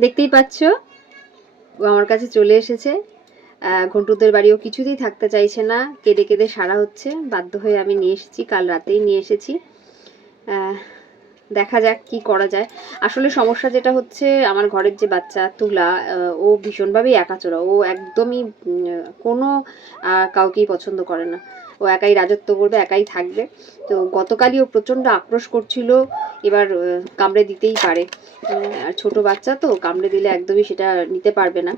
দেখতেই পাচ্ছ ও আমার কাছে চলে এসেছে। ঘন্টুদের বাড়িও কিছুতেই থাকতে চাইছে না, কেঁদে কেঁদে সারা হচ্ছে। বাধ্য হয়ে আমি নিয়ে এসেছি, কাল রাতেই নিয়ে এসেছি। দেখা যাক কি করা যায়। আসলে সমস্যা যেটা হচ্ছে, আমার ঘরের যে বাচ্চা তুলা, ও ভীষণভাবেই একাচোরা। ও একদমই কোনো কাউকেই পছন্দ করে না। ও একাই রাজত্ব করবে, একাই থাকবে। তো গতকালই ও প্রচণ্ড আক্রোশ করছিল, এবার কামড়ে দিতেই পারে। আর ছোট বাচ্চা তো, কামড়ে দিলে একদমই সেটা নিতে পারবে না।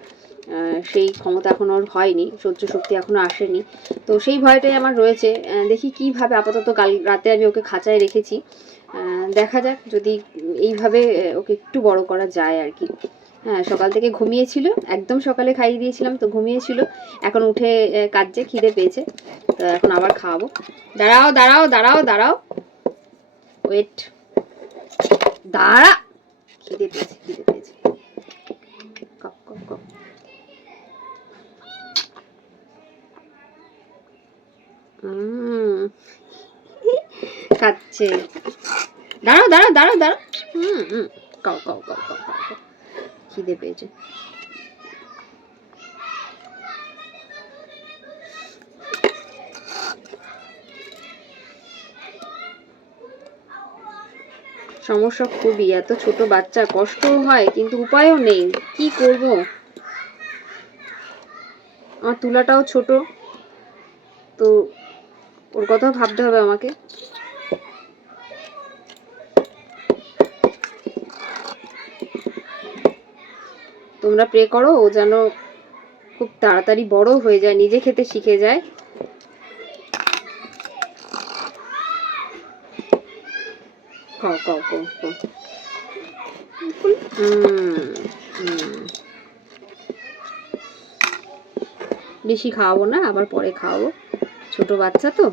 সেই ক্ষমতা এখন ওর হয়নি, সহ্য শক্তি এখনো আসেনি। তো সেই ভয়টাই আমার রয়েছে। দেখি কিভাবে, আপাতত কাল রাতে আমি ওকে খাঁচায় রেখেছি। দেখা যাক যদি এইভাবে ওকে একটু বড় করা যায় আর কি। হ্যাঁ, সকাল থেকে ঘুমিয়েছিল, একদম সকালে খাইয়ে দিয়েছিলাম তো ঘুমিয়েছিল। এখন উঠে কাঁদছে, খিদে পেয়েছে। তো এখন আবার খাওয়াবো। দাঁড়াও দাঁড়াও দাঁড়াও দাঁড়াও, ওয়েট, দাঁড়া। খিদে পেয়েছে, খিদে পেয়েছে। কক কক কক। খাচ্ছে। দাঁড়াও দাঁড়াও দাঁড়াও দাঁড়াও। কাও কাও কাও কাও কাও। খিদে পেয়েছে। সমস্যা খুবই, এত ছোট বাচ্চা, কষ্টও হয় কিন্তু উপায়ও নেই, কি করব। আমার তুলাটাও ছোট, তো ওর কথাও ভাবতে হবে আমাকে। তোমরা প্রে করো ও যেন খুব তাড়াতাড়ি বড় হয়ে যায়, নিজে খেতে শিখে যায়। খাও খাও খাও খাও। বেশি খাওয়াবো না, আবার পরে খাওয়াবো, ছোট বাচ্চা তো।